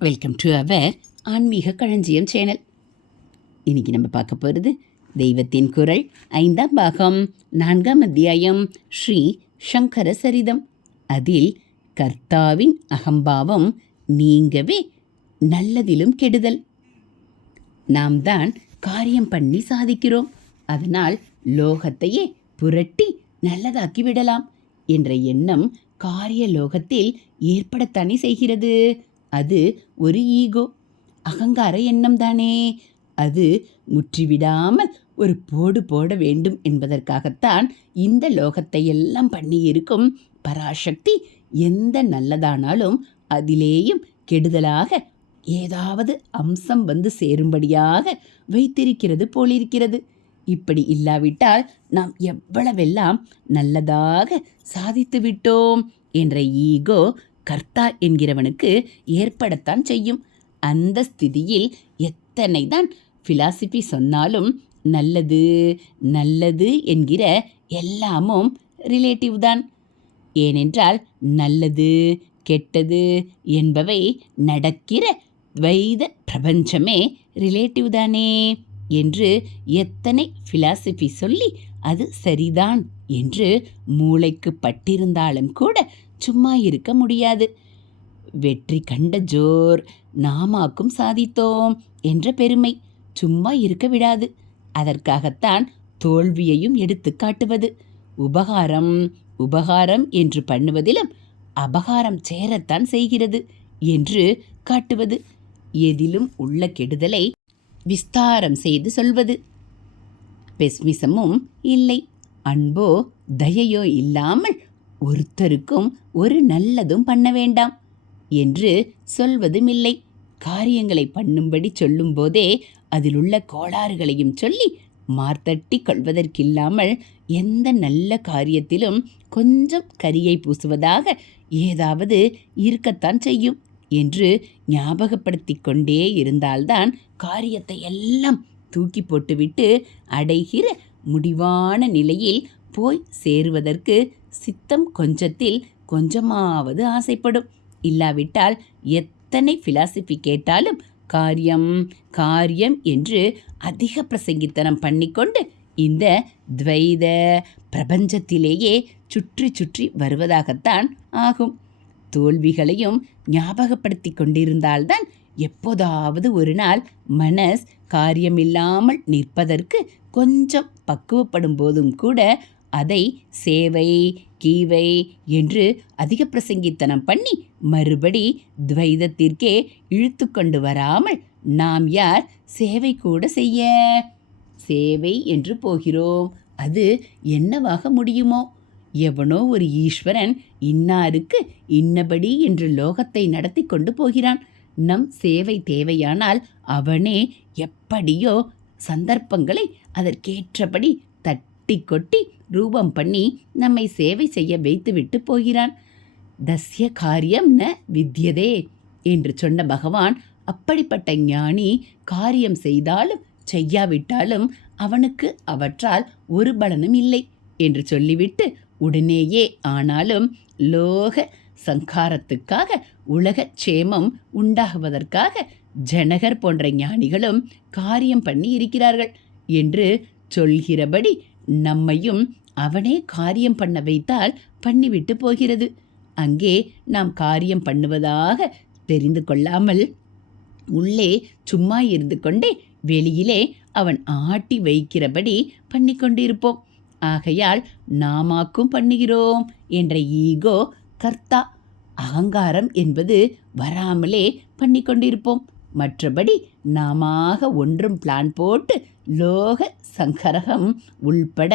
Welcome to our ஆன்மீக களஞ்சியம் channel இன்றைக்கி நம்ம பார்க்க போகிறது தெய்வத்தின் குரல் ஐந்தாம் பாகம் நான்காம் அத்தியாயம் ஸ்ரீ சங்கர சரிதம். அதில் கர்த்தாவின் அகம்பாவம் நீங்கவே நல்லதிலும் கெடுதல். நாம் தான் காரியம் பண்ணி சாதிக்கிறோம். அதனால் லோகத்தையே புரட்டி நல்லதாக்கி விடலாம் என்ற எண்ணம் காரிய லோகத்தில் ஏற்படத்தானே செய்கிறது. அது ஒரு ஈகோ. அகங்கார எண்ணம் தானே. அது முற்றிவிடாமல் ஒரு போடு போட வேண்டும் என்பதற்காகத்தான் இந்த லோகத்தை எல்லாம் பண்ணியிருக்கும் பராசக்தி எந்த நல்லதானாலும் அதிலேயும் கெடுதலாக ஏதாவது அம்சம் வந்து சேரும்படியாக வைத்திருக்கிறது போலிருக்கிறது. இப்படி இல்லாவிட்டால் நாம் எவ்வளவெல்லாம் நல்லதாக சாதித்து விட்டோம் என்ற ஈகோ கர்த்தா என்கிறவனுக்கு ஏற்படத்தான் செய்யும். அந்த ஸ்திதியில் எத்தனை தான் ஃபிலாசபி சொன்னாலும் நல்லது நல்லது என்கிற எல்லாமும் ரிலேட்டிவ் தான். ஏனென்றால் நல்லது கெட்டது என்பவை நடக்கிற துவைத பிரபஞ்சமே ரிலேட்டிவ் தானே என்று எத்தனை ஃபிலாசபி சொல்லி அது சரிதான் என்று மூளைக்கு பட்டிருந்தாலும் கூட சும்மா இருக்க முடியாது. வெற்றி கண்ட ஜோர் நாமாக்கும் சாதித்தோம் என்ற பெருமை சும்மா இருக்க விடாது. அதற்காகத்தான் தோல்வியையும் எடுத்து காட்டுவது. உபகாரம் உபகாரம் என்று பண்ணுவதிலும் அபகாரம் சேரத்தான் செய்கிறது என்று காட்டுவது. எதிலும் உள்ள கெடுதலை விஸ்தாரம் செய்து சொல்வது. பெஸ்மிசமும் இல்லை அன்போ தயையோ இல்லாமல் ஒருத்தருக்கும் ஒரு நல்லதும் பண்ண வேண்டாம் என்று சொல்வதுமில்லை. காரியங்களை பண்ணும்படி சொல்லும்போதே அதிலுள்ள கோளாறுகளையும் சொல்லி மார்த்தட்டி கொள்வதற்கில்லாமல் எந்த நல்ல காரியத்திலும் கொஞ்சம் கரியை பூசுவதாக ஏதாவது இருக்கத்தான் செய்யும் என்று ஞாபகப்படுத்தி கொண்டே இருந்தால்தான் காரியத்தை எல்லாம் தூக்கி போட்டுவிட்டு அடைகிற முடிவான நிலையில் போய் சேருவதற்கு சித்தம் கொஞ்சத்தில் கொஞ்சமாவது ஆசைப்படும். இல்லாவிட்டால் எத்தனை ஃபிலாசபி கேட்டாலும் காரியம் காரியம் என்று அதிக பிரசங்கித்தனம் பண்ணிக்கொண்டு இந்த துவைத பிரபஞ்சத்திலேயே சுற்றி சுற்றி வருவதாகத்தான் ஆகும். தோல்விகளையும் ஞாபகப்படுத்தி கொண்டிருந்தால்தான் எப்போதாவது ஒரு நாள் மனஸ் காரியமில்லாமல் நிற்பதற்கு கொஞ்சம் பக்குவப்படும் போதும் கூட அதை சேவை கீவை என்று அதிக பிரசங்கித்தனம் பண்ணி மறுபடி துவைதத்திற்கே இழுத்து கொண்டு வராமல் நாம் யார்? சேவை கூட செய்ய. சேவை என்று போகிறோம். அது என்னவாக முடியுமோ? எவனோ ஒரு ஈஸ்வரன் இன்னாருக்கு இன்னபடி என்று லோகத்தை நடத்தி கொண்டு போகிறான். நம் சேவை தேவையானால் அவனே எப்படியோ சந்தர்ப்பங்களை அதற்கேற்றபடி தட்டி கொட்டி ரூபம் பண்ணி நம்மை சேவை செய்ய வைத்துவிட்டு போகிறான். தஸ்ய காரியம் ந வித்யதே என்று சொன்ன பகவான் அப்படிப்பட்ட ஞானி காரியம் செய்தாலும் செய்யாவிட்டாலும் அவனுக்கு அவற்றால் ஒரு பலனும் இல்லை என்று சொல்லிவிட்டு உடனேயே ஆனாலும் லோக சங்காரத்துக்காக உலக சேமம் உண்டாகுவதற்காக ஜனகர் போன்ற ஞானிகளும் காரியம் பண்ணி இருக்கிறார்கள் என்று சொல்கிறபடி நம்மையும் அவனே காரியம் பண்ண வைத்தால் பண்ணிவிட்டு போகிறது. அங்கே நாம் காரியம் பண்ணுவதாக தெரிந்து கொள்ளாமல் உள்ளே சும்மா இருந்து கொண்டே வெளியிலே அவன் ஆட்டி வைக்கிறபடி பண்ணி கொண்டிருப்போம். ஆகையால் நாமாக்கும் பண்ணுகிறோம் என்ற ஈகோ கர்த்தா அகங்காரம் என்பது வராமலே பண்ணி கொண்டிருப்போம். மற்றபடி நாமாக ஒன்றும் பிளான் போட்டு லோக சங்கரகம் உள்பட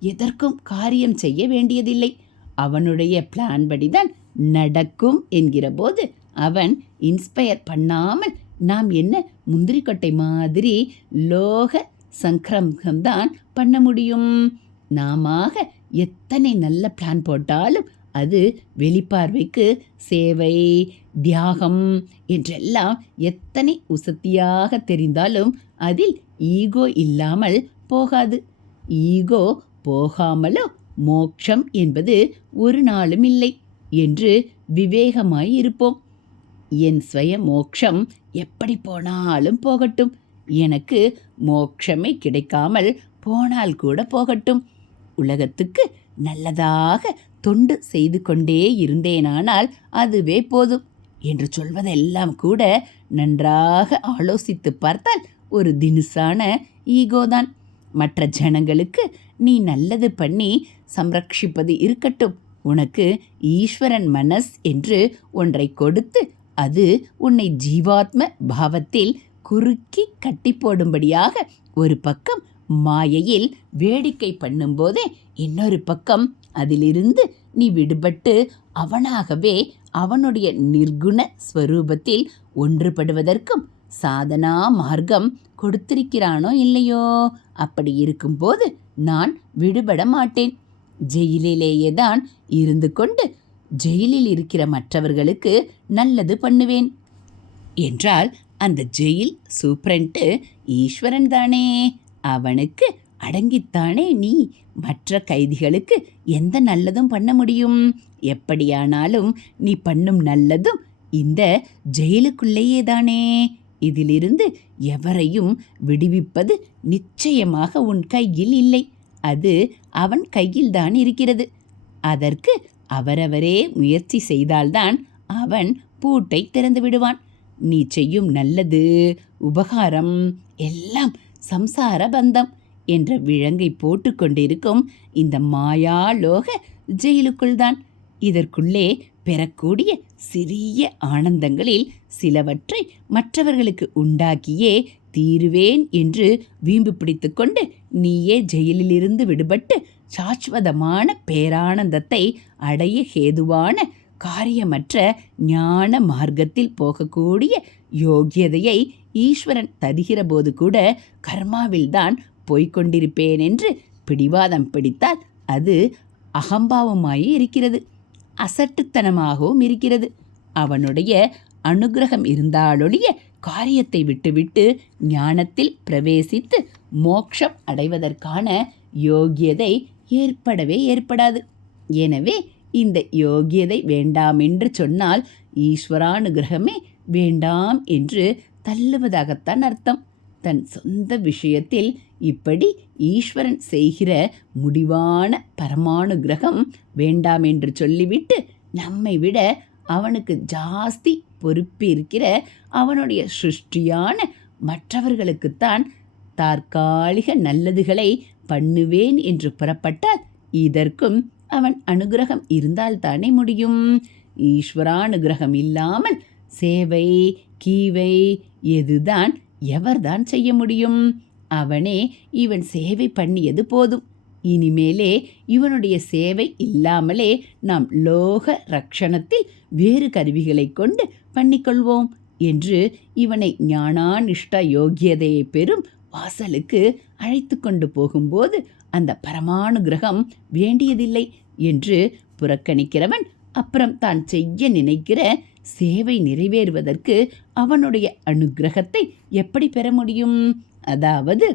எதற்கும் காரியம் செய்ய வேண்டியதில்லை. அவனுடைய பிளான் படிதான் நடக்கும் என்கிற போது அவன் இன்ஸ்பயர் பண்ணாமல் நாம் என்ன முந்திரிக்கொட்டை மாதிரி லோக சங்கிரமம்தான் பண்ண முடியும்? நாமாக எத்தனை நல்ல பிளான் போட்டாலும் அது வெளிப்பார்வைக்கு சேவை. தியாகம் என்றெல்லாம் எத்தனை உசத்தியாக தெரிந்தாலும் அதில் ஈகோ இல்லாமல் போகாது. ஈகோ போகாமலோ மோட்சம் என்பது ஒரு நாளும் இல்லை என்று விவேகமாய் இருப்போம். என் ஸ்வய மோக்ஷம் எப்படி போனாலும் போகட்டும். எனக்கு மோட்சமே கிடைக்காமல் போனால் கூட போகட்டும். உலகத்துக்கு நல்லதாக தொண்டு செய்து கொண்டே இருந்தேனானால் அதுவே போதும். என்று சொல்வதெல்லாம் கூட நன்றாக ஆலோசித்து பார்த்தால் ஒரு தினுசான ஈகோதான் மற்ற ஜனங்களுக்கு நீ நல்லது பண்ணி சம்ரட்சிப்பது இருக்கட்டும். உனக்கு ஈஸ்வரன் மனஸ் என்று ஒன்றை கொடுத்து அது உன்னை ஜீவாத்ம பாவத்தில் குறுக்கி கட்டி போடும்படியாக ஒரு பக்கம் மாயையில் வேடிக்கை பண்ணும்போதே இன்னொரு பக்கம் அதிலிருந்து நீ விடுபட்டு அவனாகவே அவனுடைய நிர்குண ஸ்வரூபத்தில் ஒன்றுபடுவதற்கும் சாதனா மார்க்கம் கொடுத்திருக்கிறானோ இல்லையோ? அப்படி இருக்கும்போது நான் விடுபட மாட்டேன். ஜெயிலிலேயே தான் இருந்து கொண்டு ஜெயிலில் இருக்கிற மற்றவர்களுக்கு நல்லது பண்ணுவேன். என்றால் அந்த ஜெயில் சூப்பரண்ட்டு ஈஸ்வரன் தானே அவனுக்கு அடங்கித்தானே நீ? மற்ற கைதிகளுக்கு எந்த நல்லதும் பண்ண முடியும்? எப்படியானாலும் நீ பண்ணும் நல்லதும் இந்த ஜெயிலுக்குள்ளேயே தானே இதிலிருந்து எவரையும் விடுவிப்பது நிச்சயமாக உன் கையில் இல்லை. அது அவன் கையில்தான் இருக்கிறது. அதற்கு அவரவரே முயற்சி செய்தால்தான் அவன் பூட்டை திறந்து விடுவான். நீ செய்யும் நல்லது உபகாரம் எல்லாம் சம்சார பந்தம். என்ற விலங்கை போட்டுக்கொண்டிருக்கும் இந்த மாயாலோக ஜெயிலுக்குள்தான். இதற்குள்ளே பெறக்கூடிய சிறிய ஆனந்தங்களில் சிலவற்றை மற்றவர்களுக்கு உண்டாக்கியே தீருவேன் என்று வீம்பு பிடித்துக்கொண்டு நீயே ஜெயிலிலிருந்து விடுபட்டு சாஸ்வதமான பேரானந்தத்தை அடைய ஹேதுவான காரியமற்ற ஞான மார்க்கத்தில் போகக்கூடிய யோகியதையை ஈஸ்வரன் தருகிற போது கூட கர்மாவில்தான் போய்கொண்டிருப்பேன் என்று பிடிவாதம் பிடித்தால் அது அகம்பாவமாயே இருக்கிறது. அசட்டுத்தனமாகவும் இருக்கிறது. அவனுடைய அனுகிரகம் இருந்தாலொழிய காரியத்தை விட்டுவிட்டு ஞானத்தில் பிரவேசித்து மோட்சம் அடைவதற்கான யோகியதை ஏற்படவே ஏற்படாது. எனவே இந்த யோகியதை வேண்டாமென்று சொன்னால் ஈஸ்வரானுகிரகமே வேண்டாம் என்று தள்ளுவதாகத்தான் அர்த்தம். தன் சொந்த விஷயத்தில் இப்படி ஈஸ்வரன் செய்கிற முடிவான பரமானுகிரகம் வேண்டாம் என்று சொல்லிவிட்டு நம்மை விட அவனுக்கு ஜாஸ்தி பொறுப்பு இருக்கிற அவனுடைய சிருஷ்டியான மற்றவர்களுக்குத்தான் தற்காலிக நல்லதுகளை பண்ணுவேன் என்று புறப்பட்டால் இதற்கும் அவன் அனுகிரகம் இருந்தால்தானே முடியும். ஈஸ்வரானுகிரகம் இல்லாமல் சேவை கீவை எதுதான் எவர்தான் செய்ய முடியும்? அவனே இவன் சேவை பண்ணியது போதும். இனிமேலே இவனுடைய சேவை இல்லாமலே நாம் லோக ரக்ஷணத்தில் வேறு கருவிகளை கொண்டு பண்ணிக்கொள்வோம் என்று இவனை ஞானானிஷ்ட யோகியதையை பெறும் வாசலுக்கு அழைத்து கொண்டு போகும்போது அந்த பரமானுகிரகம் வேண்டியதில்லை என்று புறக்கணிக்கிறவன் அப்புறம் தான் செய்ய நினைக்கிற சேவை நிறைவேறுவதற்கு அவனுடைய அனுகிரகத்தை எப்படி பெற முடியும்? அதாவது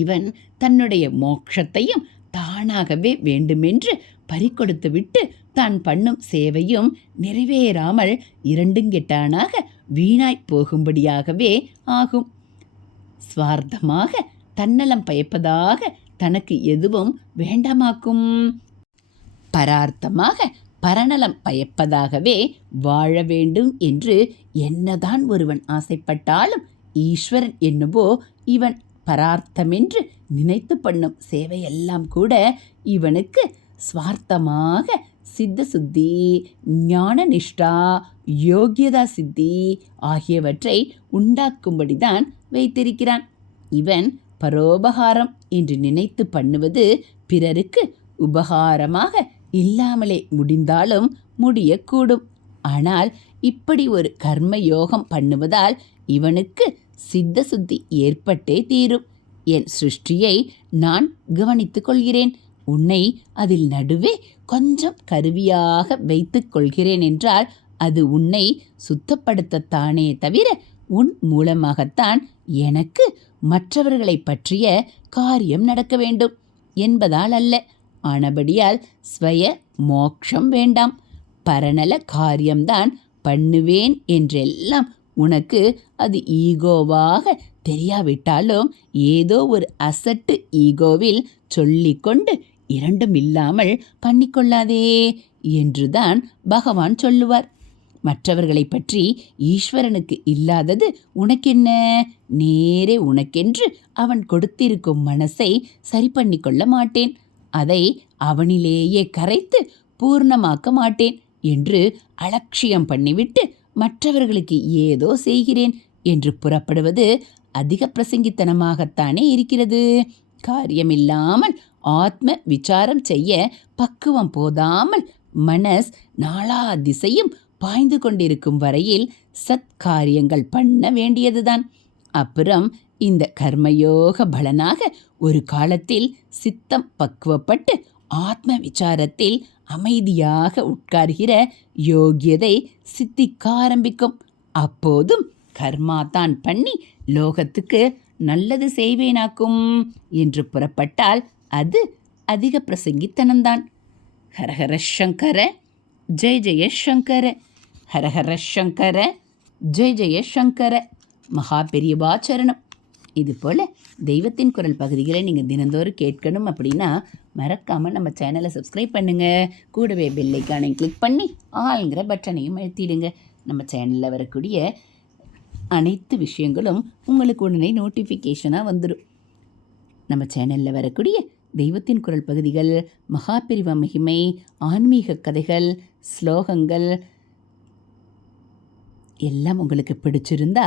இவன் தன்னுடைய மோட்சத்தையும் தானாகவே வேண்டுமென்று பறிக்கொடுத்துவிட்டு தான் பண்ணும் சேவையும் நிறைவேறாமல் இரண்டுங்கெட்டானாக வீணாய் போகும்படியாகவே ஆகும். சுவார்த்தமாக தன்னலம் பயப்பதாக தனக்கு எதுவும் வேண்டாமாக்கும். பரார்த்தமாக பரநலம் பயப்பதாகவே வாழ வேண்டும் என்று என்னதான் ஒருவன் ஆசைப்பட்டாலும் ஈஸ்வரன் என்னவோ இவன் பரார்த்தமென்று நினைத்து பண்ணும் சேவையெல்லாம் கூட இவனுக்கு சுவார்த்தமாக சித்த சுத்தி ஞான நிஷ்டா யோகியதா சித்தி ஆகியவற்றை உண்டாக்கும்படிதான் வைத்திருக்கிறான். இவன் பரோபகாரம் என்று நினைத்து பண்ணுவது பிறருக்கு உபகாரமாக இல்லாமலே முடிந்தாலும் முடியக்கூடும். ஆனால் இப்படி ஒரு கர்ம யோகம் பண்ணுவதால் இவனுக்கு சித்த சுத்தி ஏற்பட்டே தீரும். என் சிருஷ்டியை நான் கவனித்துக் கொள்கிறேன். உன்னை அதில் நடுவே கொஞ்சம் கருவியாக வைத்துக் கொள்கிறேன் என்றால் அது உன்னை சுத்தப்படுத்தத்தானே தவிர உன் மூலமாகத்தான் எனக்கு மற்றவர்களை பற்றிய காரியம் நடக்க வேண்டும் என்பதால் அல்ல. ஆனபடியால் ஸ்வய மோக்ஷம் வேண்டாம். பரநல காரியம்தான் பண்ணுவேன் என்றெல்லாம் உனக்கு அது ஈகோவாக தெரியாவிட்டாலும் ஏதோ ஒரு அசட்டு ஈகோவில் சொல்லிக்கொண்டு இரண்டும் இல்லாமல் பண்ணிக்கொள்ளாதே என்றுதான் பகவான் சொல்லுவார். மற்றவர்களை பற்றி ஈஸ்வரனுக்கு இல்லாதது உனக்கென்ன? நேரே உனக்கென்று அவன் கொடுத்திருக்கும் மனசை சரி பண்ணி கொள்ள மாட்டேன். அதை அவனிலேயே கரைத்து பூர்ணமாக்க மாட்டேன் என்று அலட்சியம் பண்ணிவிட்டு மற்றவர்களுக்கு ஏதோ செய்கிறேன் என்று புறப்படுவது அதிக பிரசங்கித்தனமாகத்தானே இருக்கிறது. காரியமில்லாமல் ஆத்ம விசாரம் செய்ய பக்குவம் போதாமல் மனஸ் நாலா திசையும் பாய்ந்து கொண்டிருக்கும் வரையில் சத்காரியங்கள் பண்ண வேண்டியதுதான். அப்புறம் இந்த கர்மயோக பலனாக ஒரு காலத்தில் சித்தம் பக்குவப்பட்டு ஆத்ம விசாரத்தில் அமைதியாக உட்கார்கிற யோகியதை சித்திக்க ஆரம்பிக்கும். அப்போதும் கர்மா தான் பண்ணி லோகத்துக்கு நல்லது செய்வேனாக்கும் என்று புறப்பட்டால் அது அதிக பிரசங்கித்தனம்தான் ஹரஹர சங்கர ஜெய ஜெயசங்கர ஹரஹர சங்கர ஜெய ஜெயசங்கர மகா பெரியவாச்சரணம் இது போல் தெய்வத்தின் குரல் பகுதிகளை நீங்கள் தினந்தோறும் கேட்கணும் அப்படின்னா மறக்காமல் நம்ம சேனலை சப்ஸ்கிரைப் பண்ணுங்கள் கூடவே பெல்லைக்கானையும் கிளிக் பண்ணி ஆளுங்கிற பட்டனையும் அழுத்திடுங்க. நம்ம சேனலில் வரக்கூடிய அனைத்து விஷயங்களும் உங்களுக்கு உடனே நோட்டிஃபிகேஷனாக வந்துடும் நம்ம சேனலில் வரக்கூடிய தெய்வத்தின் குரல் பகுதிகள் மகாபிரிவ மகிமை ஆன்மீக கதைகள் ஸ்லோகங்கள் எல்லாம் உங்களுக்கு பிடிச்சிருந்தா